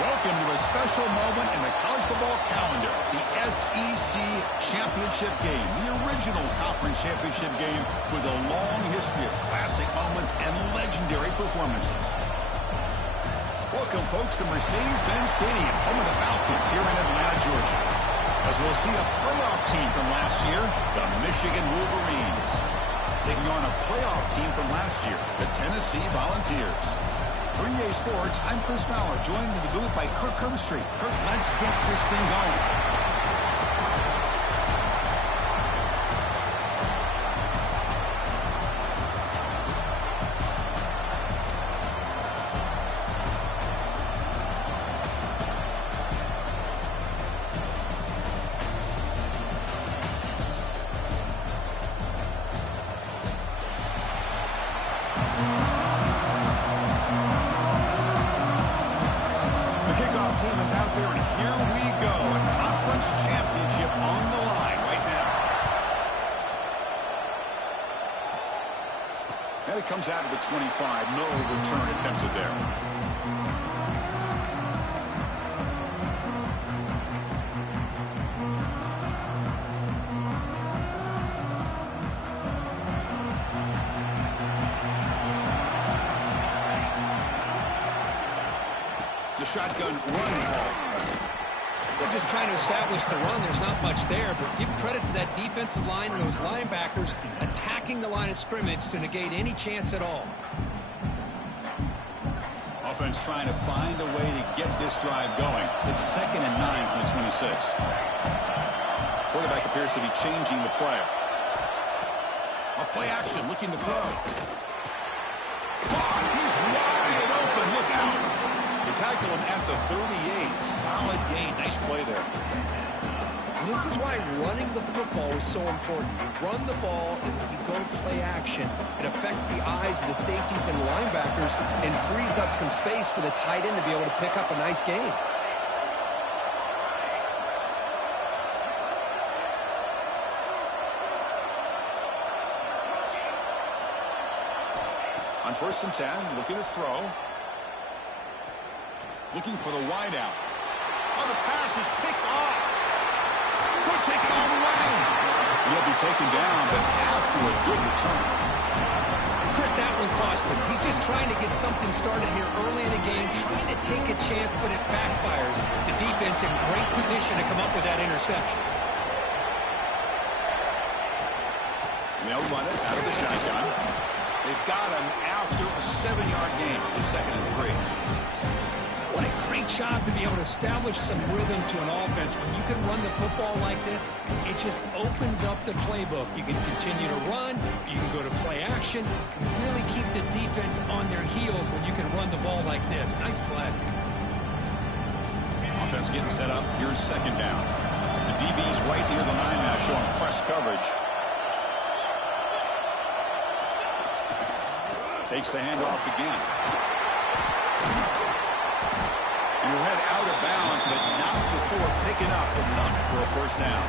Welcome to a special moment in the college football calendar, the SEC Championship game, the original conference championship game with a long history of classic moments and legendary performances. Welcome, folks, to Mercedes-Benz Stadium, home of the Falcons here in Atlanta, Georgia, as we'll see a playoff team from last year, the Michigan Wolverines, taking on a playoff team from last year, the Tennessee Volunteers. For EA Sports, I'm Chris Fowler, joined in the booth by Kirk Herbstreit. Kirk, let's get this thing going. Team is out there, and here we go. A conference championship on the line right now. And it comes out of the 25. No return attempted there. Shotgun run ball. They're just trying to establish the run. There's not much there, but give credit to that defensive line and those linebackers attacking the line of scrimmage to negate any chance at all. Offense trying to find a way to get this drive going. It's 2nd and 9 from the 26. Quarterback appears to be changing the play. A play action, looking to throw. Oh, he's wide open. Look out. Tackle him at the 38. Solid gain. Nice play there. This is why running the football is so important. You run the ball, and then you go play action. It affects the eyes of the safeties and linebackers and frees up some space for the tight end to be able to pick up a nice gain. On 1st and 10, looking to throw. Looking for the wideout. Oh, the pass is picked off. Could take it all the way. He'll be taken down, but after a good return. Chris, that one cost him. He's just trying to get something started here early in the game, trying to take a chance, but it backfires. The defense in great position to come up with that interception. They'll run it out of the shotgun. They've got him after a 7-yard gain, so 2nd and 3. What a great job to be able to establish some rhythm to an offense. When you can run the football like this, it just opens up the playbook. You can continue to run. You can go to play action. You really keep the defense on their heels when you can run the ball like this. Nice play. Offense getting set up. Here's 2nd down. The DB's right near the line now, showing press coverage. Takes the handoff again. And he'll head out of bounds, but not before picking up enough for a 1st down.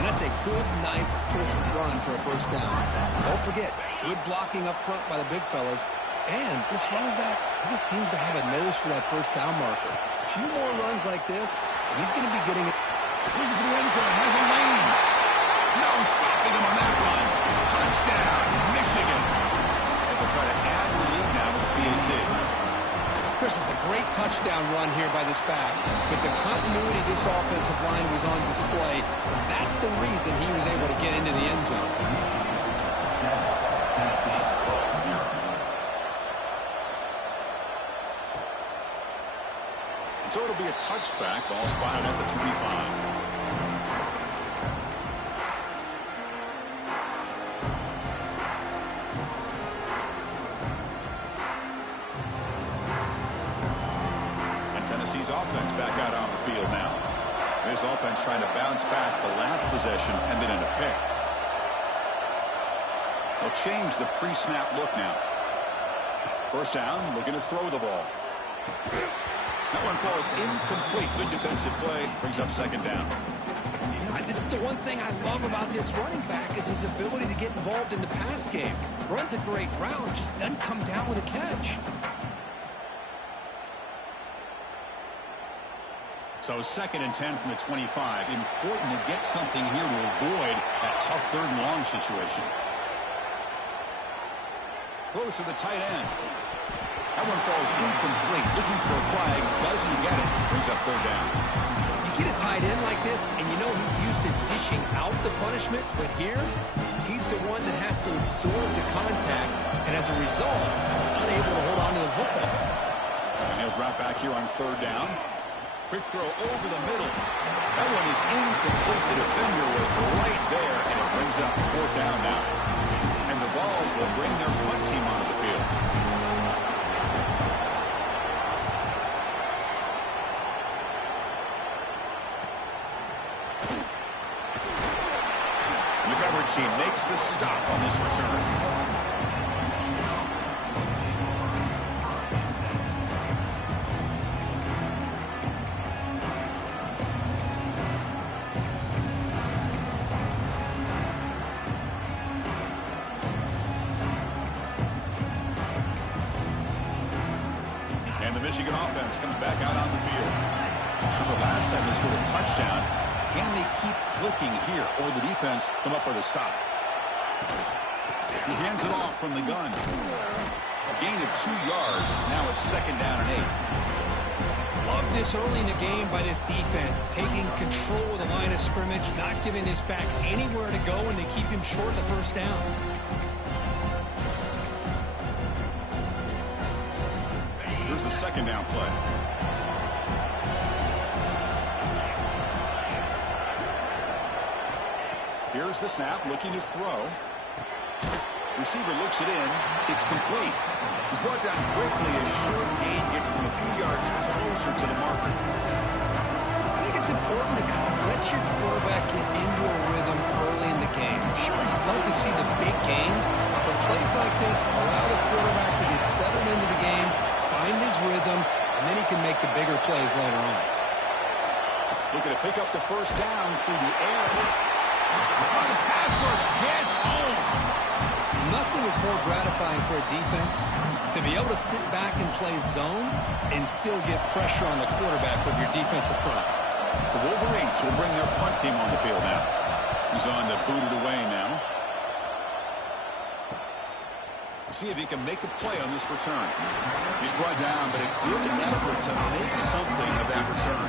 And that's a good, nice, crisp run for a 1st down. Don't forget, good blocking up front by the big fellas. And this running back, he just seems to have a nose for that 1st down marker. A few more runs like this, and he's going to be getting it. Looking for the end zone, has a lane. No stopping him on that run. Touchdown, Michigan. They'll try to add the lead now with the PAT. Chris, it's a great touchdown run here by this back. But the continuity of this offensive line was on display. That's the reason he was able to get into the end zone. So it'll be a touchback. Ball spotted at the 25. Tennessee's offense back out on the field now. This offense trying to bounce back. The last possession ended in a pick. They'll change the pre-snap look now. 1st down, looking to throw the ball. That one falls incomplete. Good defensive play. Brings up 2nd down. You know, this is the one thing I love about this running back is his ability to get involved in the pass game. Runs a great route, just doesn't come down with a catch. So 2nd and 10 from the 25. Important to get something here to avoid that tough 3rd and long situation. Throws to the tight end. That one falls incomplete. Looking for a flag. Doesn't get it. Brings up 3rd down. You get a tight end like this, and you know he's used to dishing out the punishment. But here, he's the one that has to absorb the contact, and as a result, he's unable to hold on to the football. And he'll drop back here on 3rd down. Quick throw over the middle. That one is incomplete. The defender was right there, and it brings up 4th down now. And the Vols will bring their punt team onto the field. The coverage team makes the stop on this return. Michigan offense comes back out on the field. Remember last time they scored a touchdown. Can they keep clicking here, or will the defense come up with a stop? He hands it off from the gun. A gain of 2 yards. Now it's 2nd down and 8. Love this early in the game by this defense, taking control of the line of scrimmage, not giving this back anywhere to go, and they keep him short of the 1st down. Here's the 2nd down play. Here's the snap, looking to throw. Receiver looks it in. It's complete. He's brought down quickly. A short gain gets them a few yards closer to the marker. I think it's important to kind of let your quarterback get into a rhythm early in the game. Sure, you'd love to see the big gains, but plays like this allow the quarterback to get settled into the game, find his rhythm, and then he can make the bigger plays later on. Looking to pick up the 1st down through the air. Oh, the pass rush gets home. Nothing is more gratifying for a defense to be able to sit back and play zone and still get pressure on the quarterback with your defensive front. The Wolverines will bring their punt team on the field now. He's on to boot it away now. We'll see if he can make a play on this return. He's brought down, but a good effort to make something of that return.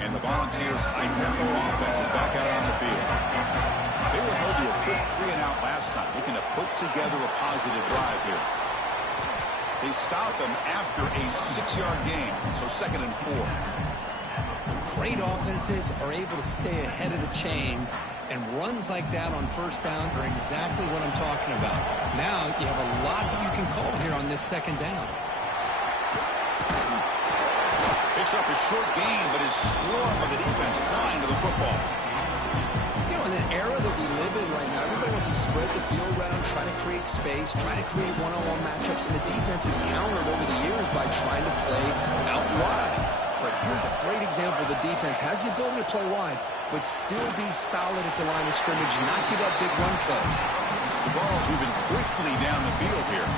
And the Volunteers' high-tempo offense is back out on the field. They were held to a quick 3-and-out last time, looking to put together a positive drive here. They stop him after a 6-yard gain, so 2nd and 4. Great offenses are able to stay ahead of the chains, and runs like that on 1st down are exactly what I'm talking about. Now you have a lot that you can call here on this 2nd down. Picks up a short gain, but his swarm of the defense flying to the football. You know, in an era that we live in right now, everybody wants to spread the field around, try to create space, try to create one-on-one matchups, and the defense is countered over the years by trying to play out wide. But here's a great example. The defense has the ability to play wide, but still be solid at the line of scrimmage and not give up big run plays. The ball's moving quickly down the field here.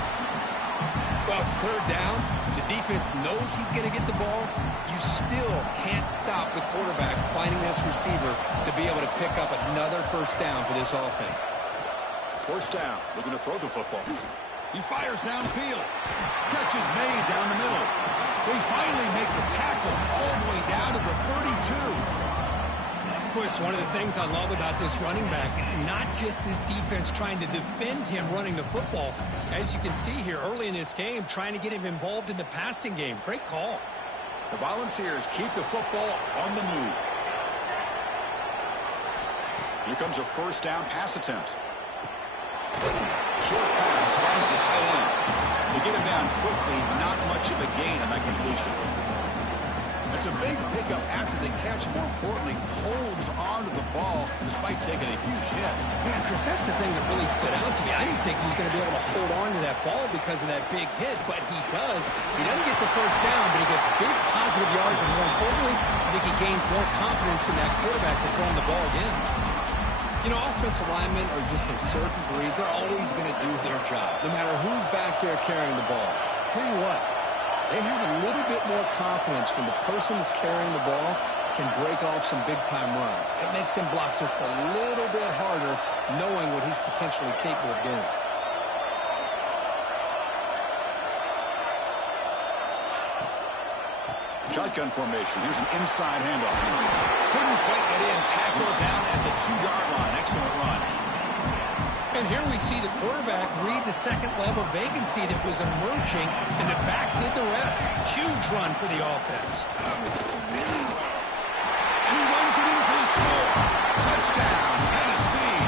Well, it's 3rd down. The defense knows he's going to get the ball. You still can't stop the quarterback finding this receiver to be able to pick up another 1st down for this offense. 1st down, looking to throw the football. He fires downfield. Catch is made down the middle. They finally make the tackle all the way down to the 32. Of course, one of the things I love about this running back, it's not just this defense trying to defend him running the football. As you can see here early in this game, trying to get him involved in the passing game. Great call. The Volunteers keep the football on the move. Here comes a 1st down pass attempt. Short pass finds the tight end. They get him down quickly, not much of a gain on that completion. It's a big pickup after the catch. More importantly, holds onto the ball despite taking a huge hit. Yeah, Chris, that's the thing that really stood out to me. I didn't think he was going to be able to hold on to that ball because of that big hit, but he does. He doesn't get the 1st down, but he gets big positive yards, and more importantly, I think he gains more confidence in that quarterback to throw him the ball again. You know, offensive linemen are just a certain breed. They're always going to do their job, no matter who's back there carrying the ball. I'll tell you what, they have a little bit more confidence when the person that's carrying the ball can break off some big-time runs. It makes him block just a little bit harder, knowing what he's potentially capable of doing. Shotgun formation. Here's an inside handoff. Couldn't quite get in. Tackled down at the 2-yard line. Excellent run. And here we see the quarterback read the second-level vacancy that was emerging, and the back did the rest. Huge run for the offense. And he runs it in for the score. Touchdown, Tennessee.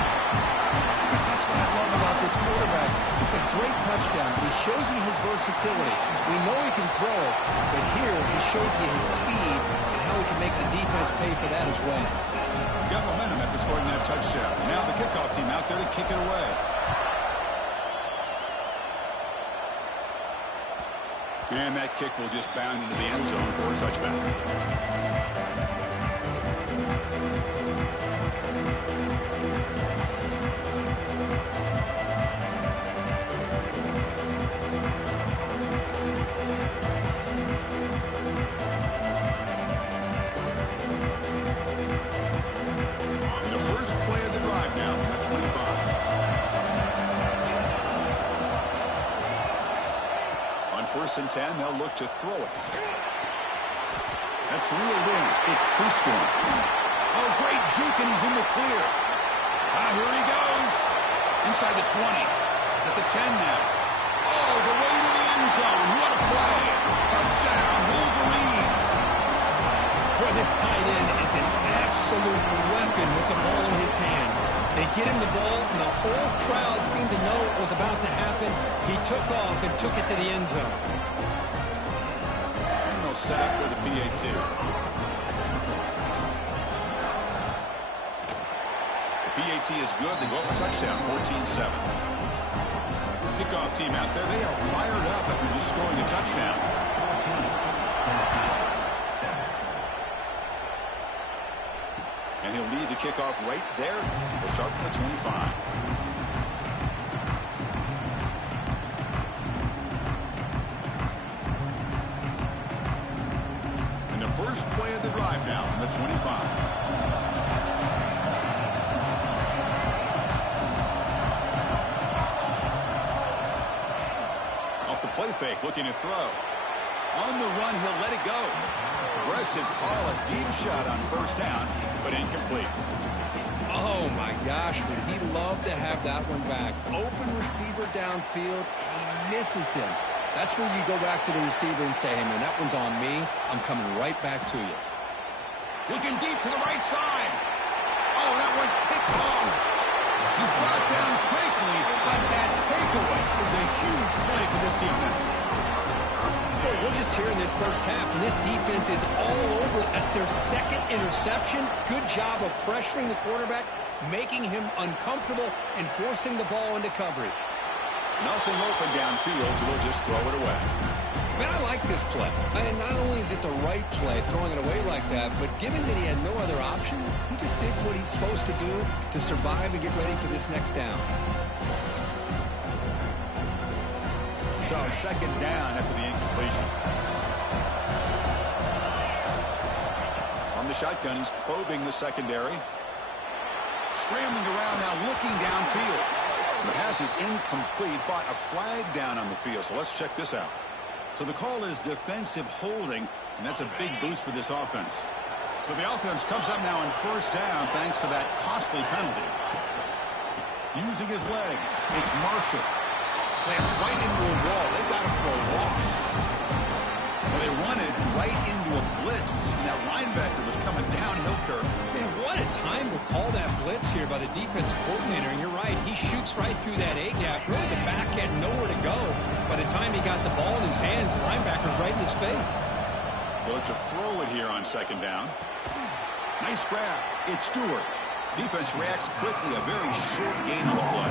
Because that's what I love about this quarterback. It's a great touchdown. He shows you his versatility. We know he can throw it, but here he shows you his speed and how he can make the defense pay for that as well. Got momentum after scoring that touchdown. Now the kickoff team out there to kick it away. And that kick will just bound into the end zone for a touchback. First and 10, they'll look to throw it. That's reeled in. It's Prescorn. Oh, great juke, and he's in the clear. Here he goes. Inside the 20. At the 10 now. Oh, the way to the end zone. What a play. Touchdown, Wolverines. Boy, this tight end is an absolute weapon with the ball in his hands. They get him the ball, and the whole crowd seemed to know what was about to happen. He took off and took it to the end zone. And they'll set up with a PAT. The PAT is good. They go up a touchdown, 14-7. Kickoff team out there, they are fired up after just scoring a touchdown. And he'll lead the kickoff right there. We'll start from the 25. And the first play of the drive now from the 25. Off the play fake, looking to throw. On the run, he'll let it go. Aggressive call, a deep shot on first down, but incomplete. Oh, my gosh, would he love to have that one back. Open receiver downfield, and he misses him. That's where you go back to the receiver and say, hey, man, that one's on me. I'm coming right back to you. Looking deep to the right side. Oh, that one's picked off. He's brought down quickly, but that takeaway is a huge play for this defense. We're just here in this first half, and this defense is all over it. That's their second interception. Good job of pressuring the quarterback, making him uncomfortable, and forcing the ball into coverage. Nothing open downfield, so we'll just throw it away. Man, I like this play. And not only is it the right play, throwing it away like that, but given that he had no other option, he just did what he's supposed to do to survive and get ready for this next down. So second down after the incompletion. On the shotgun, he's probing the secondary. Scrambling around now, looking downfield. The pass is incomplete, but a flag down on the field. So let's check this out. So the call is defensive holding, and that's a big boost for this offense. So the offense comes up now on first down thanks to that costly penalty. Using his legs, it's Marshall. Slams right into a wall. They got him for a loss. Well, they run it right into a blitz. And that linebacker was coming downhill curve. Man, what a time to call that blitz here by the defensive coordinator. And you're right, he shoots right through that A-gap. Really, the back had nowhere to go. By the time he got the ball in his hands, the linebacker's right in his face. They'll look to throw it here on second down. Nice grab. It's Stewart. Defense reacts quickly. A very short gain on the play.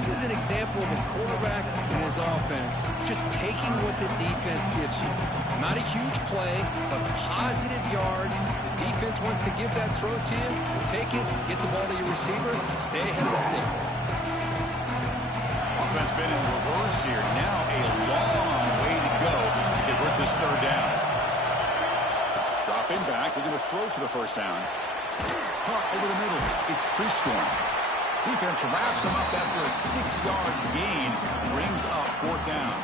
This is an example of a quarterback and his offense just taking what the defense gives you. Not a huge play, but positive yards. Defense wants to give that throw to you. Take it, get the ball to your receiver, stay ahead of the sticks. Offense been in reverse here. Now a long way to go to convert this third down. Dropping back, looking to throw for the first down. Caught over the middle. It's Prescorn. Defense wraps him up after a 6-yard gain. Brings up fourth down.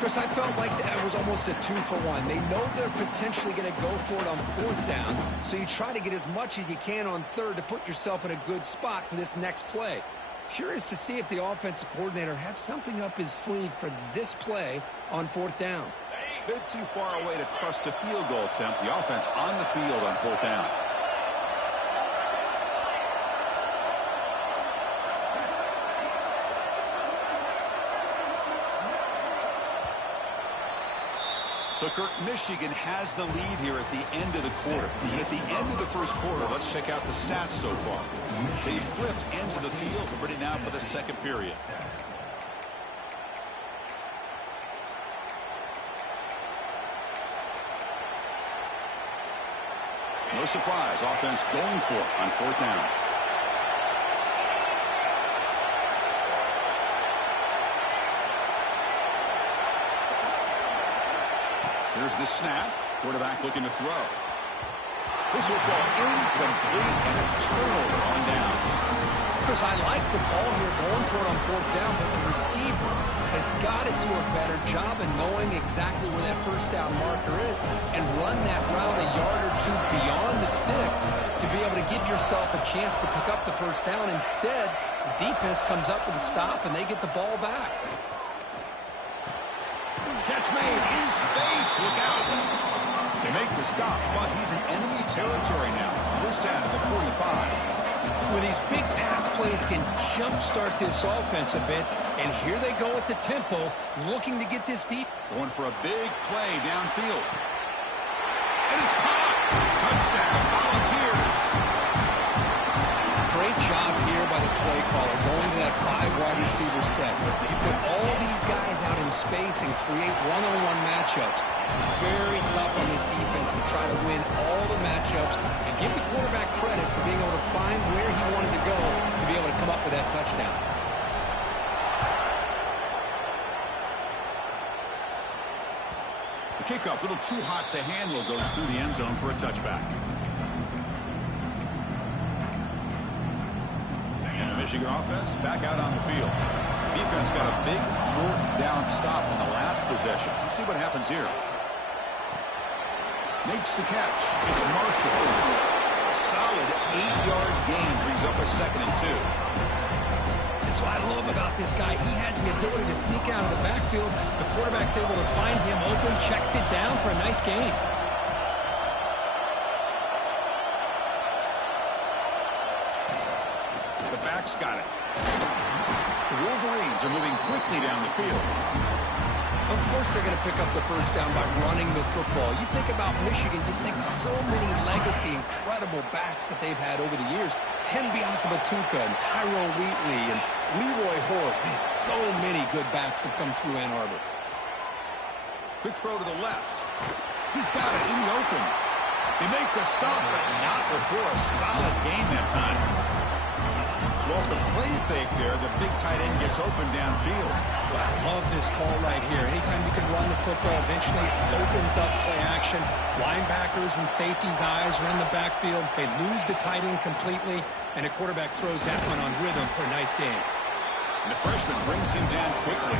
Chris, I felt like that was almost a 2-for-1. They know they're potentially going to go for it on fourth down, so you try to get as much as you can on third to put yourself in a good spot for this next play. Curious to see if the offensive coordinator had something up his sleeve for this play on fourth down. Bit too far away to trust a field goal attempt. The offense on the field on fourth down. So, Kirk, Michigan has the lead here at the end of the quarter. And at the end of the first quarter, let's check out the stats so far. They flipped ends of the field, ready now for the second period. No surprise, offense going for it on fourth down. Here's the snap. Quarterback looking to throw. This will fall incomplete and a turnover on downs. Chris, I like the call here going for it on fourth down, but the receiver has got to do a better job of knowing exactly where that first down marker is and run that route a yard or two beyond the sticks to be able to give yourself a chance to pick up the first down. Instead, the defense comes up with a stop and they get the ball back. Catch made in space. Look out. They make the stop, but he's in enemy territory now. First down at the 45. With these big pass plays can jumpstart this offense a bit, and here they go at the tempo, looking to get this deep. Going for a big play downfield. And it's caught. Touchdown, Volunteers. Great job here by the play caller, going to that 5-wide receiver set. You put all these guys out in space and create one-on-one matchups. Very tough on this defense to try to win all the matchups and give the quarterback credit for being able to find where he wanted to go to be able to come up with that touchdown. The kickoff, a little too hot to handle, goes through the end zone for a touchback. Michigan offense back out on the field. Defense got a big fourth down stop on the last possession. Let's see what happens here. Makes the catch. It's Marshall. Solid 8-yard gain, brings up a 2nd and 2. That's what I love about this guy. He has the ability to sneak out of the backfield. The quarterback's able to find him open, checks it down for a nice gain. Got it. The Wolverines are moving quickly down the field. Of course they're going to pick up the first down by running the football. You think about Michigan, you think so many legacy, incredible backs that they've had over the years. Tembiaka Batuka and Tyrone Wheatley and Leroy Hort. Man, so many good backs have come through Ann Arbor. Quick throw to the left. He's got it in the open. They make the stop, but not before a solid gain that time. So off the play fake there, the big tight end gets open downfield. Well, I love this call right here. Anytime you can run the football, eventually it opens up play action. Linebackers and safeties' eyes are in the backfield. They lose the tight end completely, and the quarterback throws that one on rhythm for a nice game. And the freshman brings him down quickly.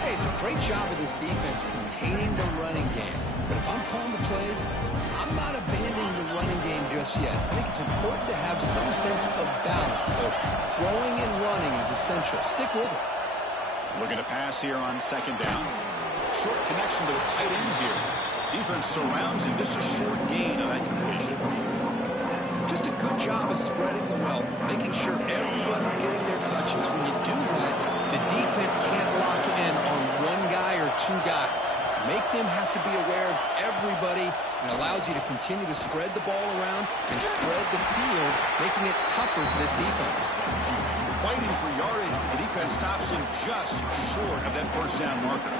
Hey, it's a great job of this defense containing the running game. But if I'm calling the plays, I'm not abandoning the running game just yet. I think it's important to have some sense of balance. So throwing and running is essential. Stick with it. Looking to pass here on second down. Short connection to the tight end here. Defense surrounds him. Just a short gain on that completion. Just a good job of spreading the wealth, making sure everybody's getting their touches. When you do that, the defense can't lock in on one guy or two guys. Make them have to be aware of everybody, and allows you to continue to spread the ball around and spread the field, making it tougher for this defense. fighting for yardage, but the defense stops him just short of that first down marker.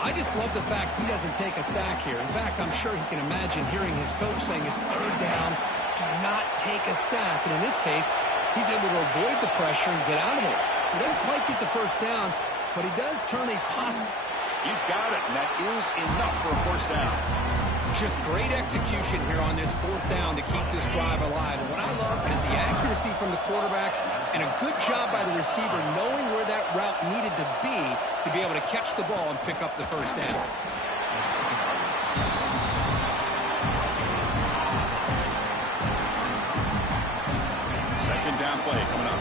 I just love the fact he doesn't take a sack here. In fact, I'm sure he can imagine hearing his coach saying it's third down, do not take a sack. And in this case, he's able to avoid the pressure and get out of there. He doesn't quite get the first down, but he does turn a possible. He's got it, and that is enough for a first down. Just great execution here on this fourth down to keep this drive alive. And what I love is the accuracy from the quarterback and a good job by the receiver knowing where that route needed to be able to catch the ball and pick up the first down. Second down play coming up.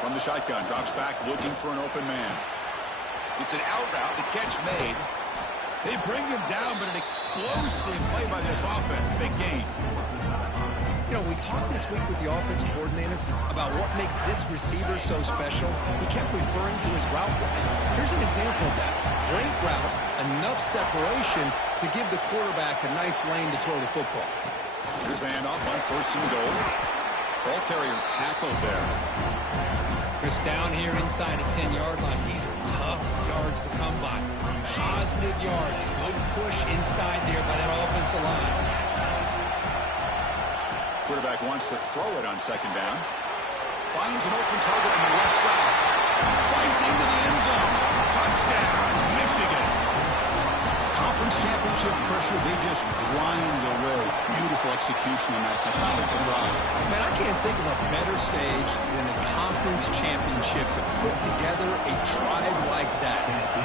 From the shotgun, drops back, looking for an open man. It's an out route, the catch made. They bring him down, but an explosive play by this offense. Big gain. You know, we talked this week with the offensive coordinator about what makes this receiver so special. He kept referring to his route running. Here's an example of that. Great route, enough separation to give the quarterback a nice lane to throw the football. Here's the handoff on first and goal. Ball carrier tackled there. Chris, down here inside the 10-yard line, these are tough yards to come by. Positive yards. Good push inside there by that offensive line. Quarterback wants to throw it on second down. Finds an open target on the left side. Finds into the end zone. Touchdown, Michigan. Conference championship pressure, they just grind away. Beautiful execution on that methodical drive. Man, I can't think of a better stage than the conference championship to put together a drive like that.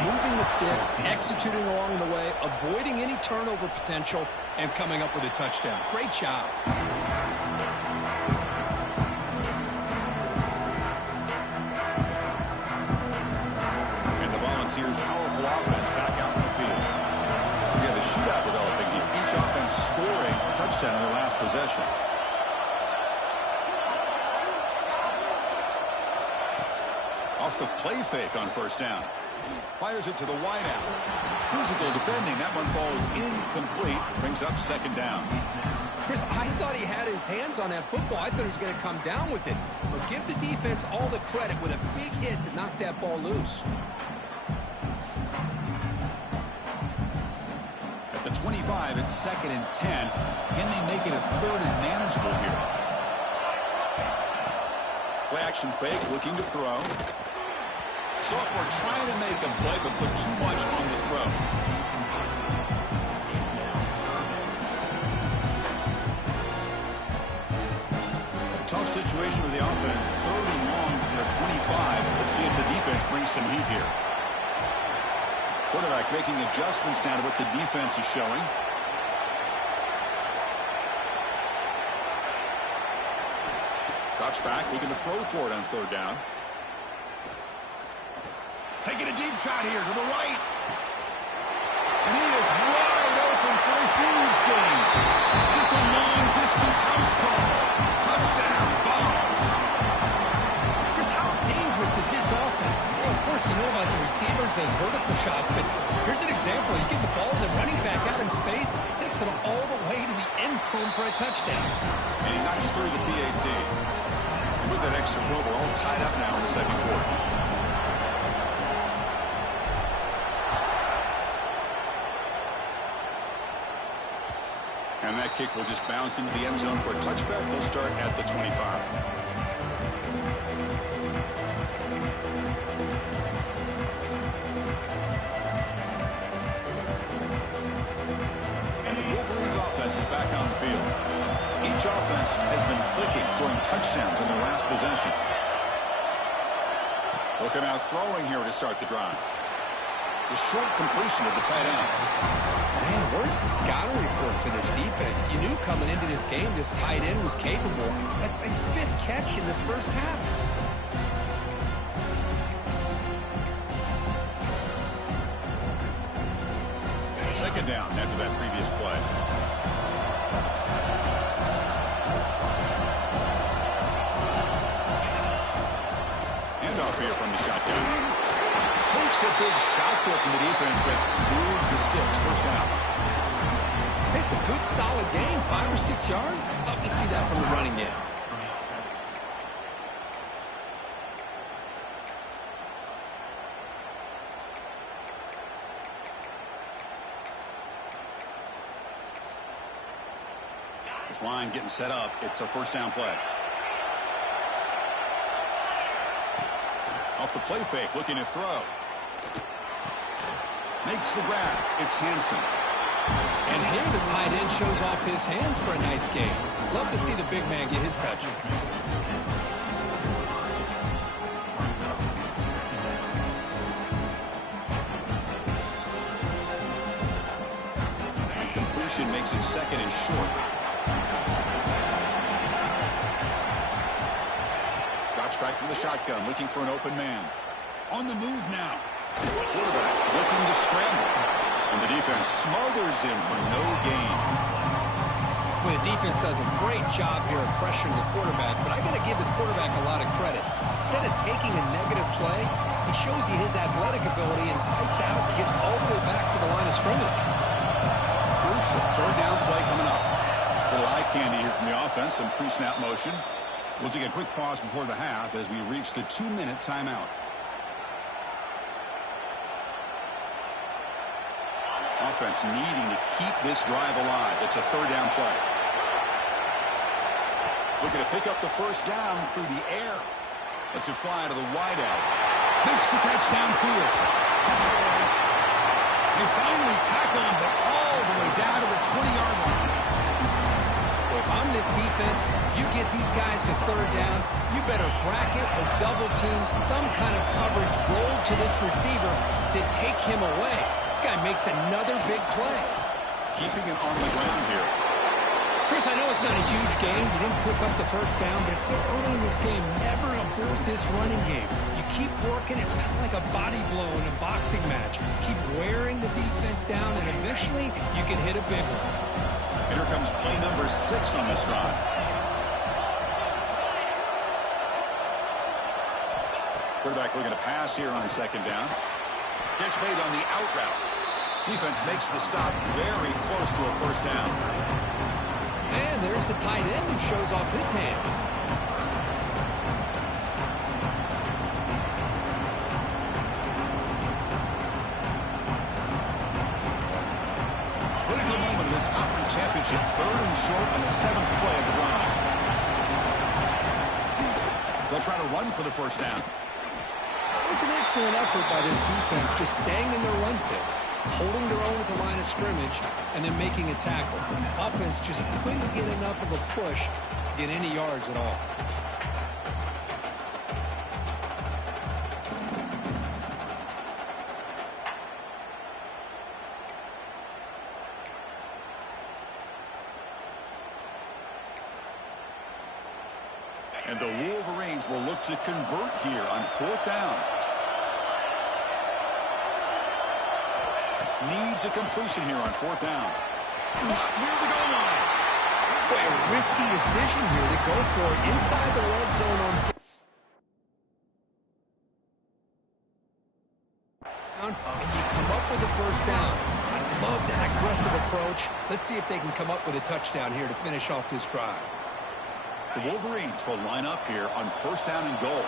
Moving the sticks, executing along the way, avoiding any turnover potential, and coming up with a touchdown. Great job. And the Volunteers' powerful offense back out in the field. We have a shootout developing here. Each offense scoring a touchdown in their last possession. Off the play fake on first down. Fires it to the wideout. Physical defending. That one falls incomplete. Brings up second down. Chris, I thought he had his hands on that football. I thought he was going to come down with it. But give the defense all the credit with a big hit to knock that ball loose. At the 25, it's second and 10. Can they make it a third and manageable here? Play action fake, looking to throw. Sophomore trying to make a play, but put too much on the throw. Tough situation with the offense. Third and long, they're 25. Let's see if the defense brings some heat here. Quarterback making adjustments now to what the defense is showing. Drops back, looking to throw for it on third down. Taking a deep shot here to the right. And he is wide open for a huge gain. And it's a long-distance house call. Touchdown, Vols. Chris, how dangerous is this offense? Well, of course, you know about the receivers, those vertical shots, but here's an example. You get the ball to the running back out in space, takes it all the way to the end zone for a touchdown. And he knocks through the PAT. And with that extra point, we're all tied up now in the second quarter. And that kick will just bounce into the end zone for a touchback. They'll start at the 25. And the Wolverines offense is back on the field. Each offense has been clicking, scoring touchdowns in their last possessions. Looking out throwing here to start the drive. The short completion of the tight end. Man, where's the scouting report for this defense? You knew coming into this game this tight end was capable. That's his fifth catch in this first half. Second down after that previous play. Handoff here from the shotgun. Takes a big shot there from the defense, but moves the sticks. First down. It's a good, solid game. 5 or 6 yards. Love to see that from the running game. This line getting set up. It's a first down play. Off the play fake, looking to throw. Makes the grab. It's Hansen. And here the tight end shows off his hands for a nice game. Love to see the big man get his touches. Completion makes it second and short. Drops back from the shotgun, looking for an open man. On the move now. Quarterback looking to scramble. And the defense smothers him for no gain. Well, the defense does a great job here of pressuring the quarterback, but I got to give the quarterback a lot of credit. Instead of taking a negative play, he shows you his athletic ability and fights out and gets all the way back to the line of scrimmage. Crucial third down play coming up. A little eye candy here from the offense, some pre-snap motion. We'll take a quick pause before the half as we reach the 2-minute timeout. Offense needing to keep this drive alive. It's a third down play. Looking to pick up the first down through the air. Lets it fly to the wideout. Makes the catch downfield. They finally tackle him, but all the way down to the 20-yard line. Well, if I'm this defense, you get these guys to third down, you better bracket or double team some kind of coverage roll to this receiver to take him away. This guy makes another big play. Keeping it on the ground here. Chris, I know it's not a huge game. You didn't pick up the first down, but it's still early in this game. Never abort this running game. You keep working. It's kind of like a body blow in a boxing match. Keep wearing the defense down, and eventually you can hit a big one. Here comes play number 6 on this drive. Quarterback looking to pass here on second down. Catch made on the out route. Defense makes the stop very close to a first down. And there's the tight end who shows off his hands. Critical moment of this conference championship. Third and short on the 7th play of the drive. They'll try to run for the first down. It was an excellent effort by this defense, just staying in their run fits, holding their own at the line of scrimmage, and then making a tackle. Offense just couldn't get enough of a push to get any yards at all. And the Wolverines will look to convert here on fourth down. Needs a completion here on fourth down. Near the goal line. Boy, a risky decision here to go for it inside the red zone on and you come up with a first down. I love that aggressive approach. Let's see if they can come up with a touchdown here to finish off this drive. The Wolverines will line up here on first down and goal.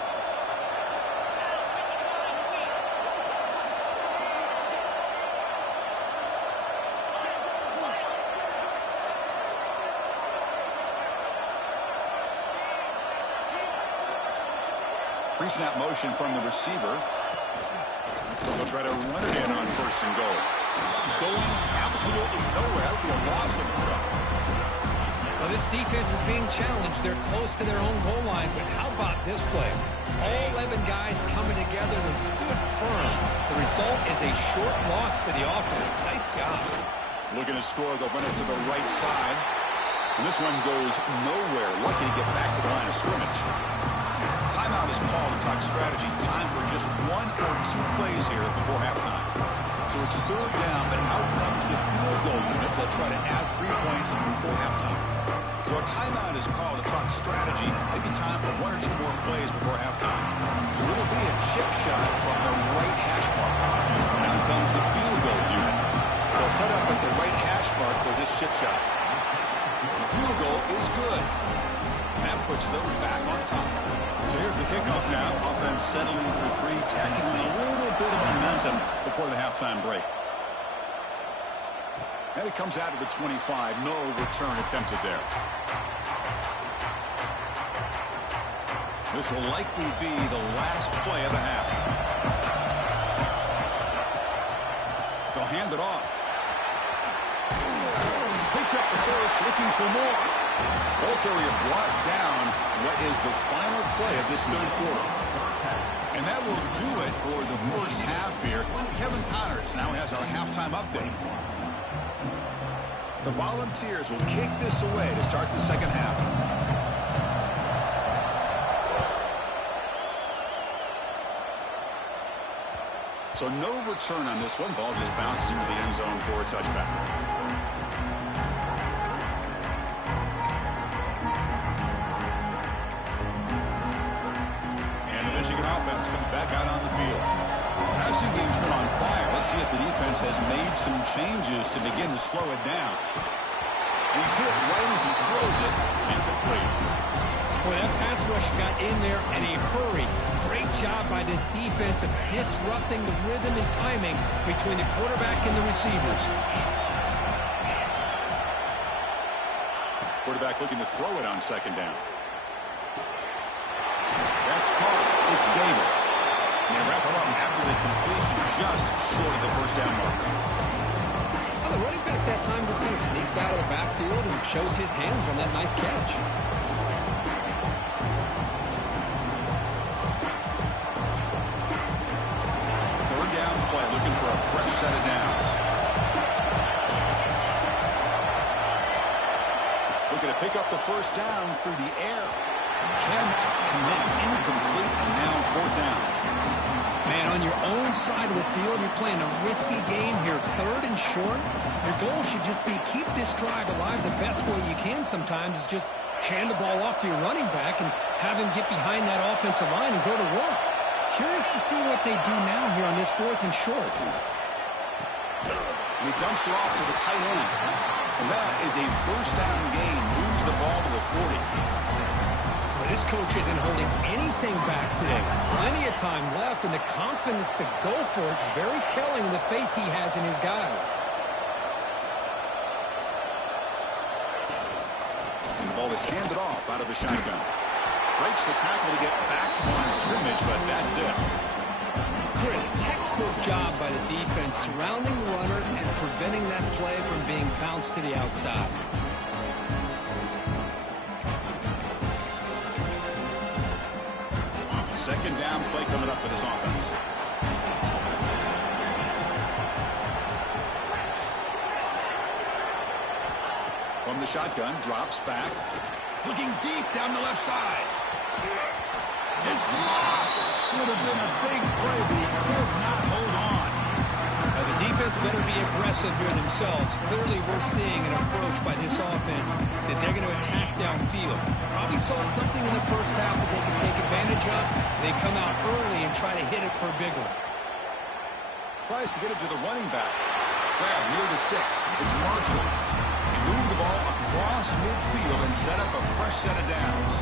Pre-snap motion from the receiver. They'll try to run it in on first and goal. Going absolutely nowhere. It'll be a loss of play. Well, this defense is being challenged. They're close to their own goal line, but how about this play? All 11 guys coming together. They stood firm. The result is a short loss for the offense. Nice job. Looking to score. They'll run it to the right side. And this one goes nowhere. Lucky to get back to the line of scrimmage. Timeout is called to talk strategy. Time for just 1 or 2 plays here before halftime. So it's third down, but out comes the field goal unit. They'll try to add 3 points before halftime. So a timeout is called to talk strategy. Maybe time for 1 or 2 more plays before halftime. So it'll be a chip shot from the right hash mark. Now comes the field goal unit. They'll set up at the right hash mark for this chip shot. The field goal is good. That puts them back on top. So here's the kickoff now. Offense settling for three, tacking on a little bit of momentum before the halftime break. And it comes out of the 25. No return attempted there. This will likely be the last play of the half. They'll hand it off. Picks up the first, looking for more. Ball carrier brought down what is the final play of this third quarter. And that will do it for the first half here. Kevin Connors now has our halftime update. The Volunteers will kick this away to start the second half. So no return on this one. Ball just bounces into the end zone for a touchback. And the Michigan offense comes back out on the field. Passing game's been on fire. Let's see if the defense has made some changes to begin to slow it down. He's hit right as he throws it, incomplete. Boy, that pass rush got in there in a hurry. Great job by this defense of disrupting the rhythm and timing between the quarterback and the receivers. Quarterback looking to throw it on second down. That's caught. It's Davis. And they wrap it up after the completion just short of the first down marker. Well, the running back that time just kind of sneaks out of the backfield and shows his hands on that nice catch. Third down play, looking for a fresh set of downs. Looking to pick up the first down through the air. Cannot commit, incomplete, and now fourth down. Man, on your own side of the field, you're playing a risky game here. Third and short. Your goal should just be keep this drive alive the best way you can sometimes is just hand the ball off to your running back and have him get behind that offensive line and go to work. Curious to see what they do now here on this fourth and short. He dumps it off to the tight end. And that is a first down gain. Moves the ball to the 40. This coach isn't holding anything back today. Plenty of time left, and the confidence to go for it is very telling of the faith he has in his guys. And the ball is handed off out of the shotgun. Breaks the tackle to get back to the line of scrimmage, but that's it. Chris, textbook job by the defense surrounding the runner and preventing that play from being bounced to the outside. Second down play coming up for this offense. From the shotgun, drops back. Looking deep down the left side. It's dropped. Would have been a big play, but he could not hold on. Now the defense better be aggressive here themselves. Clearly we're seeing an approach by this offense that they're going to attack downfield. Probably saw something in the first half that they can take advantage of. They come out early and try to hit it for a big one. Tries to get it to the running back. Grab near the sticks. It's Marshall. He moved the ball across midfield and set up a fresh set of downs.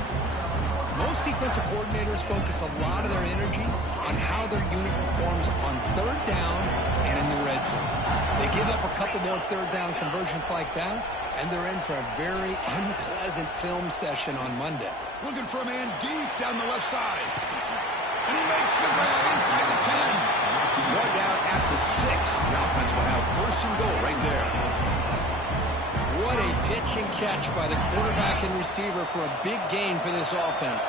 Most defensive coordinators focus a lot of their energy on how their unit performs on third down and in the red zone. They give up a couple more third down conversions like that, and they're in for a very unpleasant film session on Monday. Looking for a man deep down the left side. And he makes the grab inside the 10. He's brought down at the 6. The offense will have first and goal right there. What a pitch and catch by the quarterback and receiver for a big gain for this offense.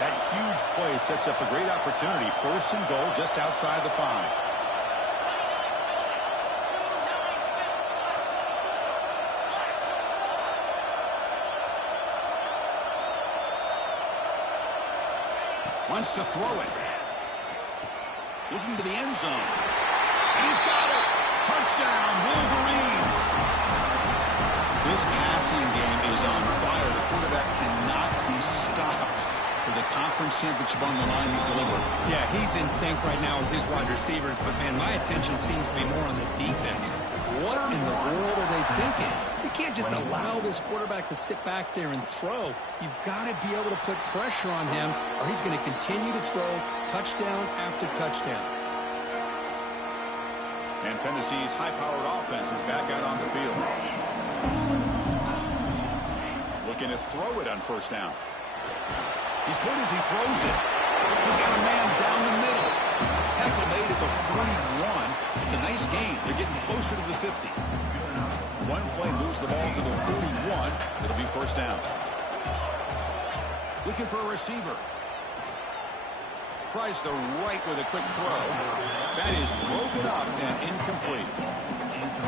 That huge play sets up a great opportunity. First and goal just outside the 5. Wants to throw it. Looking to the end zone. And he's got it. Touchdown, Wolverines. This passing game is on fire. The quarterback cannot be stopped. With a conference championship on the line, he's delivering. Yeah, he's in sync right now with his wide receivers, but, man, my attention seems to be more on the defense. What in the world are they thinking? You can't just allow this quarterback to sit back there and throw. You've got to be able to put pressure on him, or he's going to continue to throw touchdown after touchdown. And Tennessee's high-powered offense is back out on the field. Looking to throw it on first down. He's good as he throws it. He's got a man down the middle. Tackle made at the 41. It's a nice gain. They're getting closer to the 50. One play moves the ball to the 41. It'll be first down. Looking for a receiver. Tries the right with a quick throw. That is broken up and incomplete.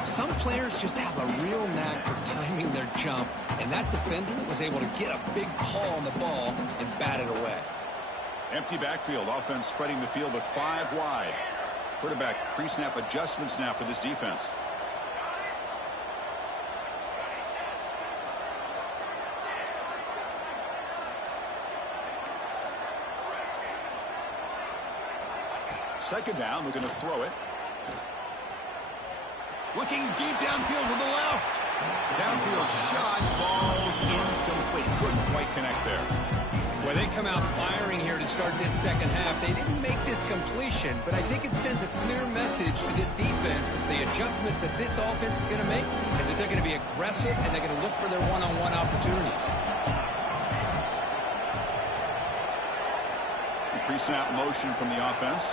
Some players just have a real knack for timing their jump, and that defender was able to get a big paw on the ball and bat it away. Empty backfield. Offense spreading the field with 5 wide. Quarterback pre-snap adjustments now for this defense. Second down, we're going to throw it. Looking deep downfield with the left. Downfield shot falls incomplete. Couldn't quite connect there. Well, they come out firing here to start this second half. They didn't make this completion, but I think it sends a clear message to this defense that the adjustments that this offense is going to make is that they're going to be aggressive and they're going to look for their one-on-one opportunities. Pre-snap motion from the offense.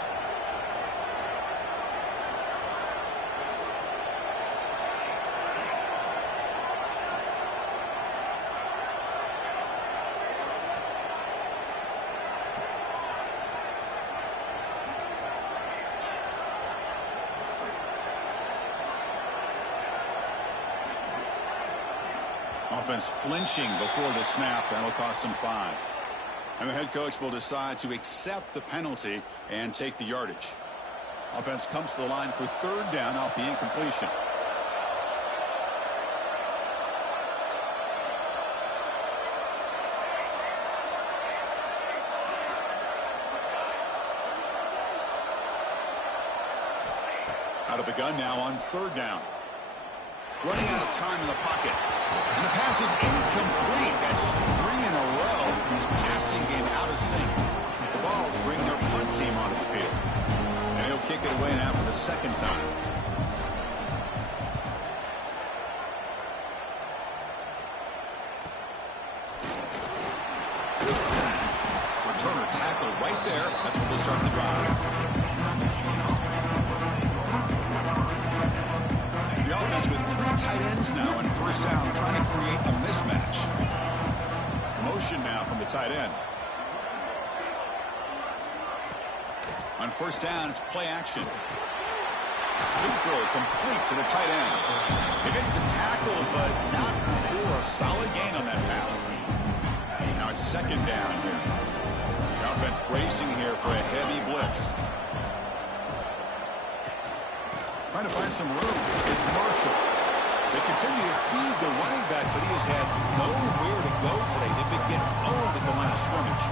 Offense flinching before the snap. That'll cost him 5. And the head coach will decide to accept the penalty and take the yardage. Offense comes to the line for third down off the incompletion. Out of the gun now on third down. Running out of time in the pocket. And the pass is incomplete. That's 3 in a row. He's passing game out of sync. The Vols bring their punt team onto the field. And he'll kick it away now for the second time. Returner tackle right there. That's where they'll start the drive. The offense with 3 tight ends now and first down, trying to create a mismatch. Motion now from the tight end. On first down, it's play action. Big throw complete to the tight end. They make the tackle, but not for a solid gain on that pass. Now it's second down here. The offense bracing here for a heavy blitz. Trying to find some room. It's Marshall. They continue to feed the running back, but he has had nowhere to go today. They've been getting owned at the line of scrimmage.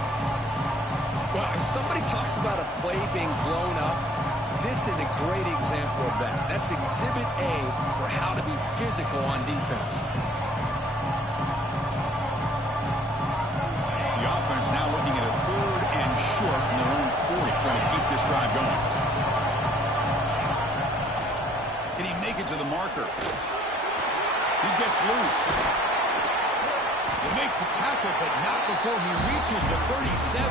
Well, if somebody talks about a play being blown up, this is a great example of that. That's exhibit A for how to be physical on defense. The offense now looking at a third and short in their own 40, trying to keep this drive going. Can he make it to the marker? He gets loose. To make the tackle, but not before he reaches the 37.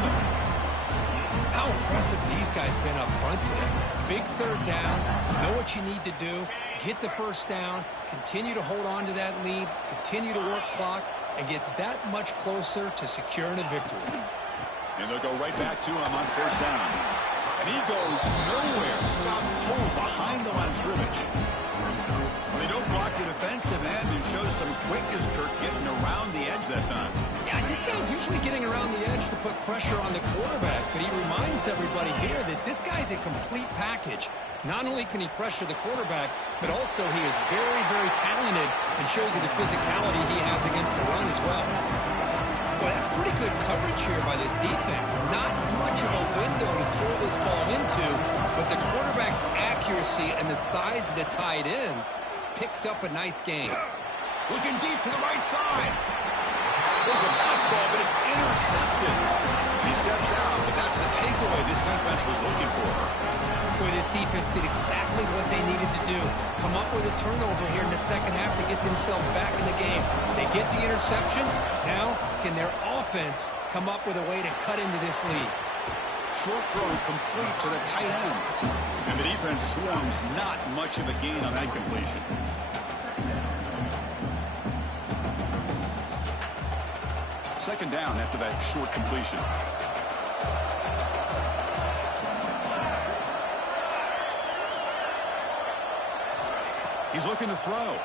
How impressive these guys been up front today. Big third down. Know what you need to do. Get the first down. Continue to hold on to that lead. Continue to work clock. And get that much closer to securing a victory. And they'll go right back to him on first down. And he goes nowhere. Stop cold behind the line of scrimmage. They don't block the defensive end and shows some quickness, Kirk, getting around the edge that time. Yeah, this guy's usually getting around the edge to put pressure on the quarterback, but he reminds everybody here that this guy's a complete package. Not only can he pressure the quarterback, but also he is very, very talented and shows you the physicality he has against the run as well. Well, that's pretty good coverage here by this defense. Not much of a window to throw this ball into, but the quarterback's accuracy and the size of the tight end picks up a nice game. Looking deep to the right side. There's a fastball, but it's intercepted. He steps out, but that's the takeaway this defense was looking for. Boy, this defense did exactly what they needed to do. Come up with a turnover here in the second half to get themselves back in the game. They get the interception. Now, can their offense come up with a way to cut into this lead? Short throw complete to the tight end. And the defense swarms, not much of a gain on that completion. Second down after that short completion. He's looking to throw.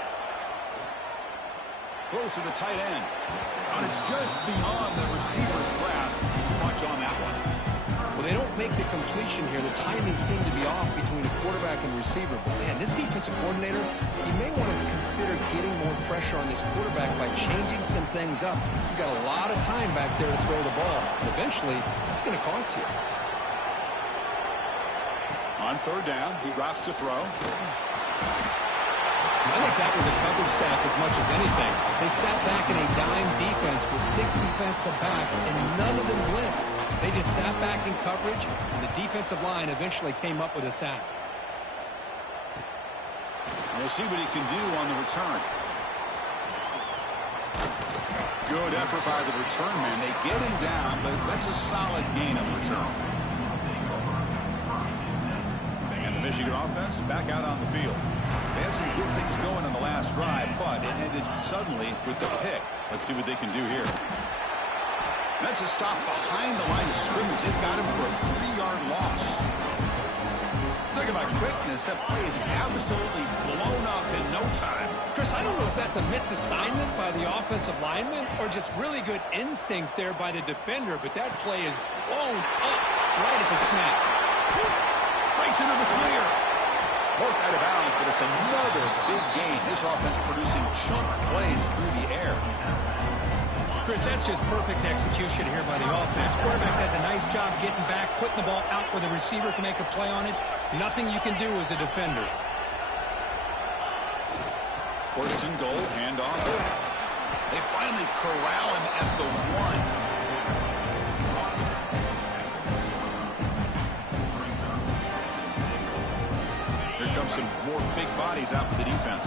Throws to the tight end. And it's just beyond the receiver's grasp. Too much on that one. Well, they don't make the completion here. The timing seemed to be off between a quarterback and receiver. But, man, this defensive coordinator, he may want to consider getting more pressure on this quarterback by changing some things up. You've got a lot of time back there to throw the ball. Eventually, it's going to cost you. On third down, he drops to throw. I think that was a coverage sack as much as anything. They sat back in a dime defense with 6 defensive backs, and none of them blitzed. They just sat back in coverage, and the defensive line eventually came up with a sack. We'll see what he can do on the return. Good effort by the return man. They get him down, but that's a solid gain on the return. And the Michigan offense back out on the field. They had some good things going on the last drive, but it ended suddenly with the pick. Let's see what they can do here. That's a stop behind the line of scrimmage. They've got him for a 3-yard loss. Talk about quickness. That play is absolutely blown up in no time. Chris, I don't know if that's a misassignment by the offensive lineman or just really good instincts there by the defender, but that play is blown up right at the snap. Breaks into the clear. Worked out of bounds, but it's another big gain. This offense producing chunk plays through the air. Chris, that's just perfect execution here by the offense. Quarterback does a nice job getting back, putting the ball out where the receiver can make a play on it. Nothing you can do as a defender. First and goal, handoff. They finally corral him at the 1. Some more big bodies out for the defense.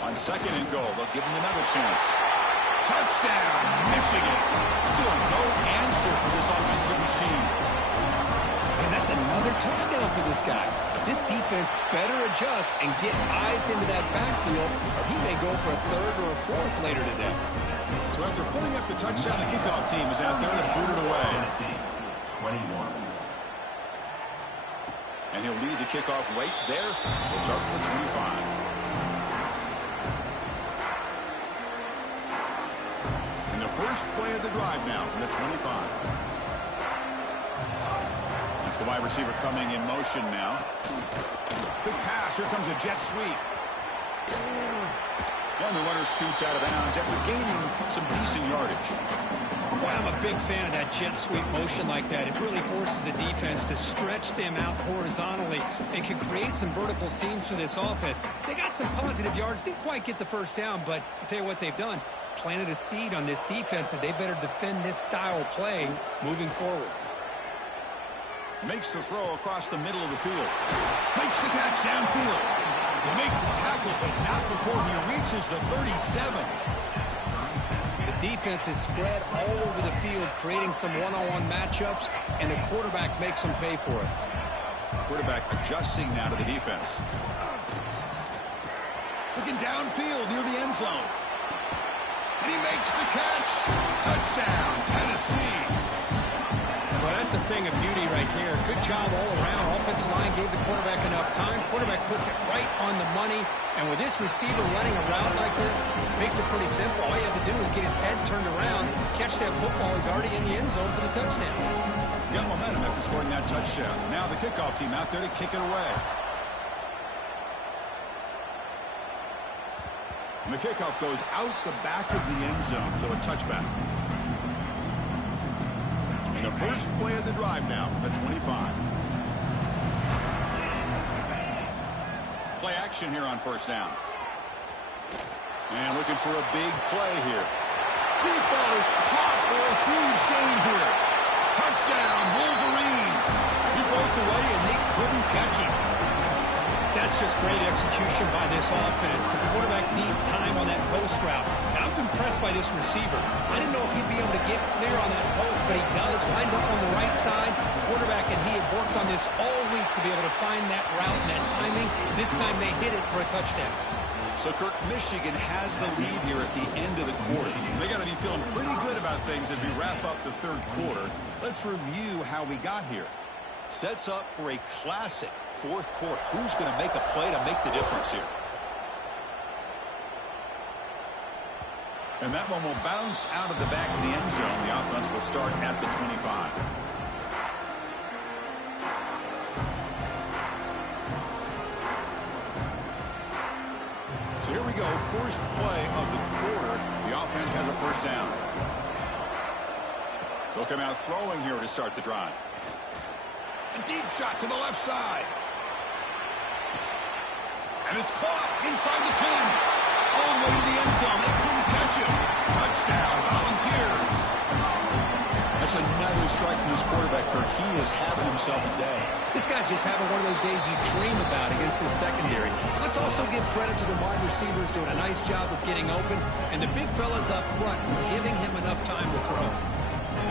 On second and goal, they'll give him another chance. Touchdown, Michigan. Still no answer for this offensive machine. And that's another touchdown for this guy. This defense better adjust and get eyes into that backfield, or he may go for a third or a fourth later today. So after putting up the touchdown, the kickoff team is out there to boot it away. 21. And he'll lead the kickoff right there. We'll start from the 25. And the first play of the drive now from the 25. It's the wide receiver coming in motion now. Big pass. Here comes a jet sweep. And the runner scoots out of bounds after gaining some decent yardage. Boy, I'm a big fan of that jet sweep motion like that. It really forces the defense to stretch them out horizontally and can create some vertical seams for this offense. They got some positive yards. Didn't quite get the first down, but I'll tell you what they've done. Planted a seed on this defense, and they better defend this style of play moving forward. Makes the throw across the middle of the field. Makes the catch downfield. They make the tackle, but not before he reaches the 37. The defense is spread all over the field, creating some one-on-one matchups, and the quarterback makes them pay for it. Quarterback adjusting now to the defense. Looking downfield near the end zone. And he makes the catch. Touchdown, Tennessee. Well, That's a thing of beauty right there. Good job all around. Offensive line gave the quarterback enough time. Quarterback puts it right on the money. And with this receiver running a route like this, makes it pretty simple. All you have to do is get his head turned around, catch that football. He's already in the end zone for the touchdown. Got momentum after scoring that touchdown. Now the kickoff team out there to kick it away. And the kickoff goes out the back of the end zone, so a touchback. And the first play of the drive now from the 25. Play action here on first down. And looking for a big play here. Deep ball is caught for a huge gain here. Touchdown, Wolverines. He broke away, and they couldn't catch him. That's just great execution by this offense. The quarterback needs time on that post route. And I'm impressed by this receiver. I didn't know if he'd be able to get clear on that post, but he does. Lined up on the right side. Quarterback and he had worked on this all week to be able to find that route and that timing. This time they hit it for a touchdown. So, Kirk, Michigan has the lead here at the end of the quarter. They got to be feeling pretty good about things as we wrap up the third quarter. Let's review how we got here. Sets up for a classic fourth quarter. Who's going to make a play to make the difference here? And that one will bounce out of the back of the end zone. The offense will start at the 25. So here we go. First play of the quarter. The offense has a first down. They'll come out throwing here to start the drive. A deep shot to the left side. And it's caught inside the 10. All the way to the end zone. They couldn't catch him. Touchdown, Volunteers. That's another strike from this quarterback, Kirk. He is having himself a day. This guy's just having one of those days you dream about against this secondary. Let's also give credit to the wide receivers doing a nice job of getting open, and the big fellas up front giving him enough time to throw.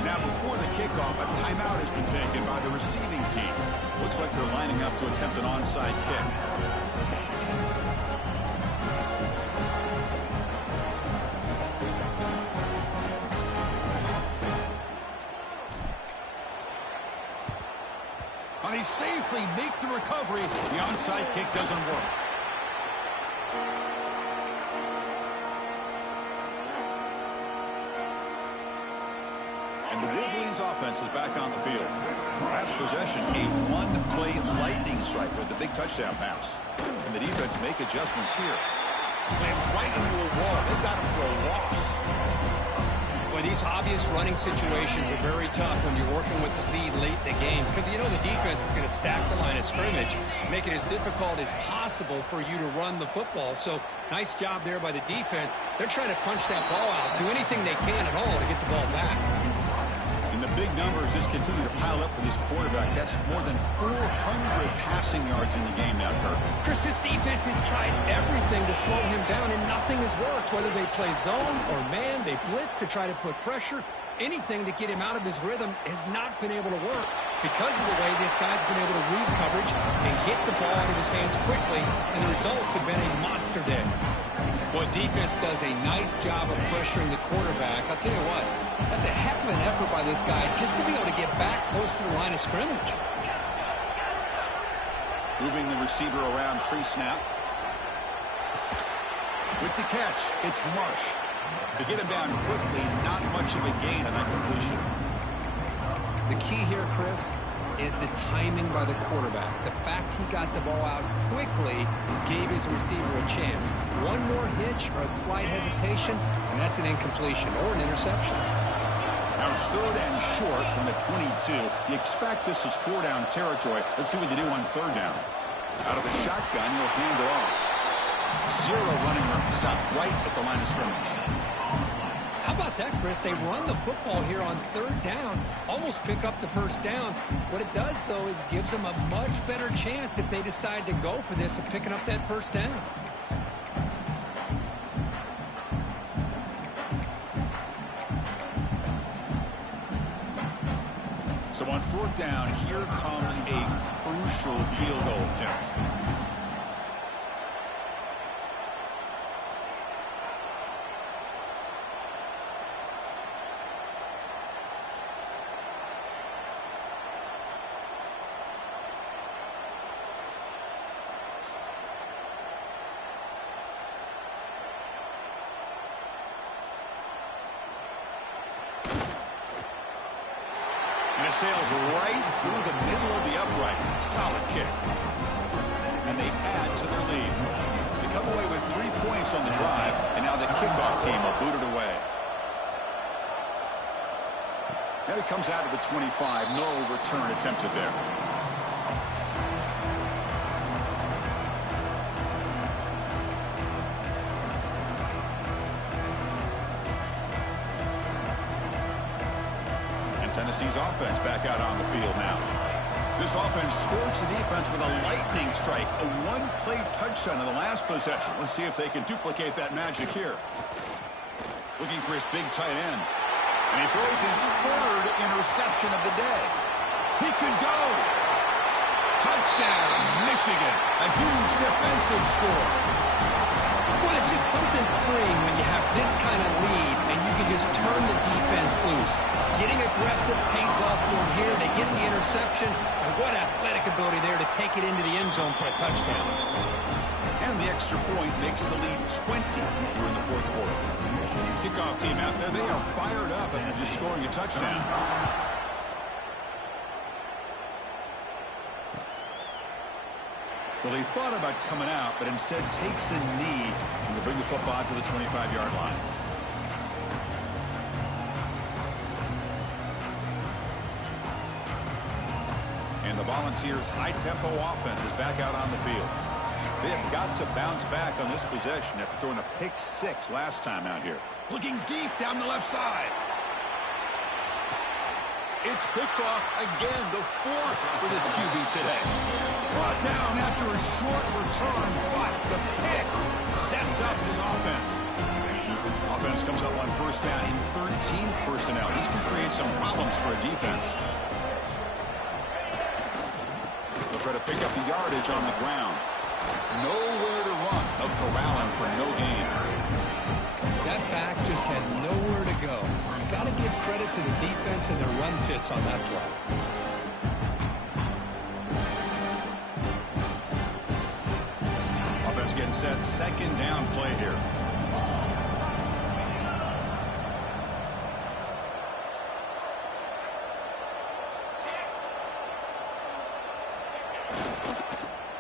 Now, before the kickoff, a timeout has been taken by the receiving team. Looks like they're lining up to attempt an onside kick. And they safely make the recovery. The onside kick doesn't work. And the Wolverines offense is back on the field. Last possession, a one-play lightning strike with the big touchdown pass. And the defense make adjustments here. Slams right into a wall. They've got him for a loss. Boy, these obvious running situations are very tough when you're working with the lead late in the game, because you know the defense is going to stack the line of scrimmage, make it as difficult as possible for you to run the football. So nice job there by the defense. They're trying to punch that ball out, do anything they can at all to get the ball back. And the big numbers just continue to pile up for this quarterback. That's more than 400 passing yards in the game now, Kirk. Chris, this defense has tried everything to slow him down, and nothing has worked. Whether they play zone or man, they blitz to try to put pressure. Anything to get him out of his rhythm has not been able to work because of the way this guy's been able to read coverage and get the ball out of his hands quickly, and the results have been a monster day. Boy, defense does a nice job of pressuring the quarterback. I'll tell you what, that's a heck of an effort by this guy just to be able to get back close to the line of scrimmage. Moving the receiver around pre-snap. With the catch, it's Marsh. To get him down quickly, not much of a gain on that completion. The key here, Chris, is the timing by the quarterback. The fact he got the ball out quickly gave his receiver a chance. One more hitch or a slight hesitation, and that's an incompletion or an interception. Now it's third and short from the 22. You expect this is four-down territory. Let's see what they do on third down. Out of the shotgun, he'll hand it off. Zero running room. Stop right at the line of scrimmage. How about that, Chris? They run the football here on third down, almost pick up the first down. What it does, though, is gives them a much better chance if they decide to go for this of picking up that first down. So on fourth down, here comes a crucial field goal attempt. it sails right through the middle of the uprights. Solid kick. And they add to their lead. They come away with 3 points on the drive, and now the kickoff team will boot it away. Now he comes out of the 25. No return attempted there. And Tennessee's offense back out on the field now. This offense scores the defense with a lightning strike. A one-play touchdown in the last possession. Let's see if they can duplicate that magic here. Looking for his big tight end. And he throws his third interception of the day. He could go. Touchdown, Michigan. A huge defensive score. Well, it's just something freeing when you have this kind of lead and you can just turn the defense loose. Getting aggressive pays off for them here. They get the interception, and what athletic ability there to take it into the end zone for a touchdown. And the extra point makes the lead 20 here in the fourth quarter. Kickoff team out there, they are fired up after just scoring a touchdown. Well, he thought about coming out, but instead takes a knee to bring the football to the 25-yard line. And the Volunteers' high-tempo offense is back out on the field. They have got to bounce back on this possession after throwing a pick-6 last time out here. Looking deep down the left side. It's picked off again, the fourth for this QB today. Brought down after a short return, but the pick sets up his offense. Offense comes up on first down in 13 personnel. This can create some problems for a defense. They'll try to pick up the yardage on the ground. Nowhere to run. They'll corral him for no gain. That back just had nowhere to go. Got to give credit to the defense and their run fits on that play. Offense getting set. Second down play here.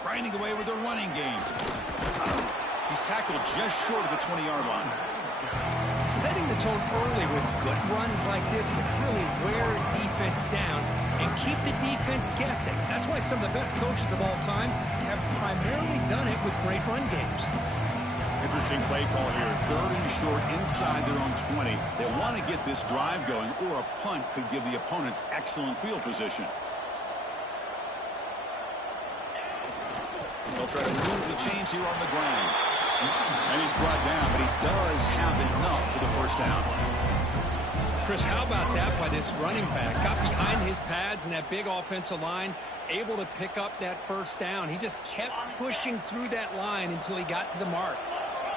Grinding away with a running game. He's tackled just short of the 20-yard line. Setting the tone early with good runs like this can really wear a defense down and keep the defense guessing. That's why some of the best coaches of all time have primarily done it with great run games. Interesting play call here. Third and short inside their own 20. They want to get this drive going, or a punt could give the opponents excellent field position. They'll try to move the chains here on the ground. And he's brought down, but he does have enough for the first down. Chris, how about that by this running back? Got behind his pads and that big offensive line, able to pick up that first down. He just kept pushing through that line until he got to the mark.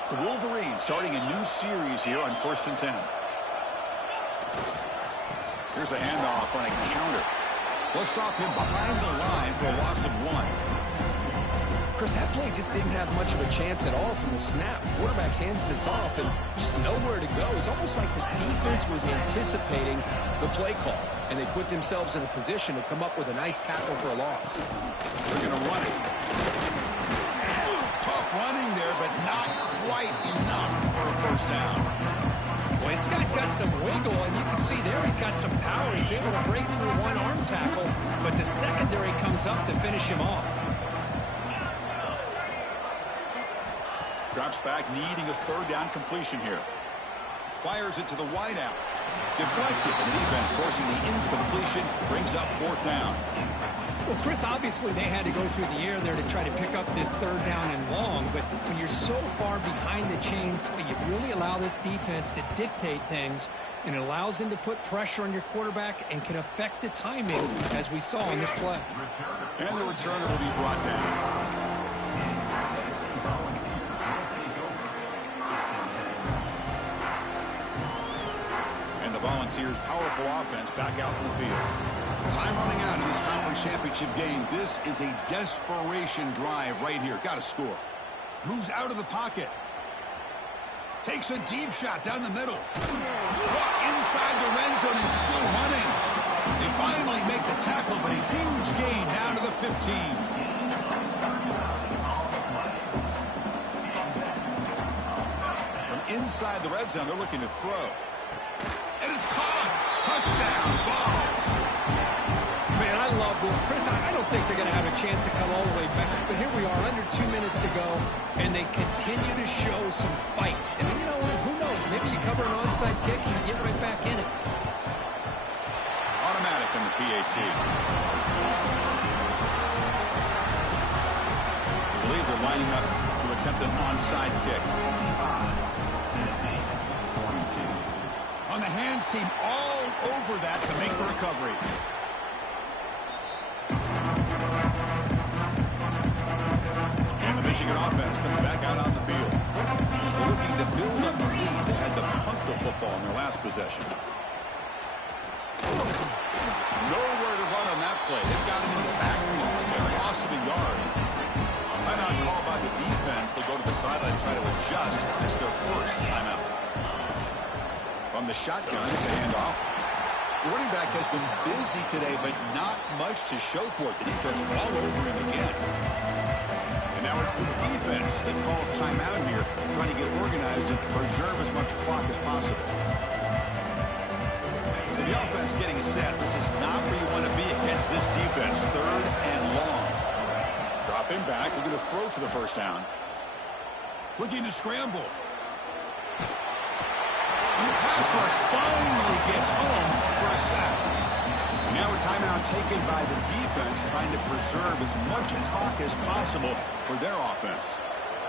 The Wolverines starting a new series here on 1st and 10. Here's a handoff on a counter. They'll stop him behind the line for a loss of 1. Chris, that play just didn't have much of a chance at all from the snap. Quarterback hands this off and just nowhere to go. It's almost like the defense was anticipating the play call, and they put themselves in a position to come up with a nice tackle for a loss. They're going to run it. Tough running there, but not quite enough for a first down. Well, this guy's got some wiggle, and you can see there he's got some power. He's able to break through one arm tackle, but the secondary comes up to finish him off. Drops back, needing a third down completion here. Fires it to the wideout. Deflected, and the defense forcing the incompletion, brings up fourth down. Well, Chris, obviously they had to go through the air there to try to pick up this third down and long, but when you're so far behind the chains, boy, you really allow this defense to dictate things, and it allows them to put pressure on your quarterback and can affect the timing, as we saw in this play. And the returner will be brought down. Volunteers' powerful offense back out in the field. Time running out in this conference championship game. This is a desperation drive right here. Got to score. Moves out of the pocket. Takes a deep shot down the middle. Inside the red zone and still running. They finally make the tackle, but a huge gain down to the 15. From inside the red zone, they're looking to throw. And it's caught. Touchdown, Vols. Man, I love this. Chris, I don't think they're going to have a chance to come all the way back, but here we are, under 2 minutes to go, and they continue to show some fight. And you know what? Who knows? Maybe you cover an onside kick and you get right back in it. Automatic on the PAT. I believe they're lining up to attempt an onside kick. On the hands team, all over that to make the recovery. And the Michigan offense comes back out on the field. They're looking to build up the lead. They had to punt the football in their last possession. Nowhere to run on that play. They've got him in the backfield. It's a loss of a yard. Timeout called by the defense. They'll go to the sideline and try to adjust. It's their first timeout. From the shotgun, it's a handoff. The running back has been busy today, but not much to show for it. The defense all over him again. And now it's the defense that calls timeout here, trying to get organized and preserve as much clock as possible. So the offense getting set. This is not where you want to be against this defense. Third and long. Drop him back. They're going to throw for the first down. Looking to scramble. And the pass rush finally gets home for a sack. And now a timeout taken by the defense, trying to preserve as much clock as possible for their offense.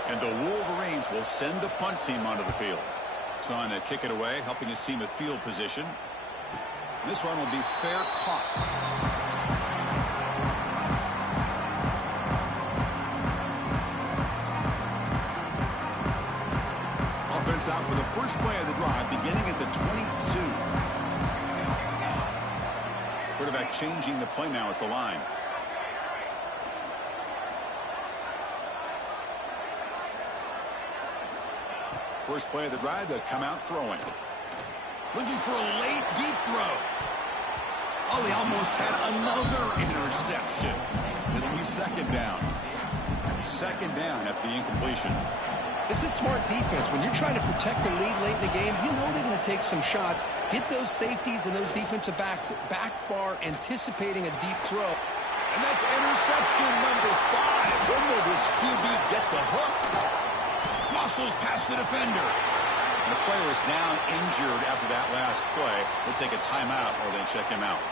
And the Wolverines will send the punt team onto the field. Son to kick it away, helping his team with field position. This one will be fair caught. Offense out for the first play of the drive, beginning at the 22. Quarterback changing the play now at the line. First play of the drive, they'll come out throwing. Looking for a late, deep throw. Oh, he almost had another interception. It'll be second down. Second down after the incompletion. This is smart defense. When you're trying to protect the lead late in the game, you know they're going to take some shots. Get those safeties and those defensive backs back far, anticipating a deep throw. And that's interception number 5. When will this QB get the hook? Muscles past the defender. And the player is down injured after that last play. We'll take a timeout or they check him out.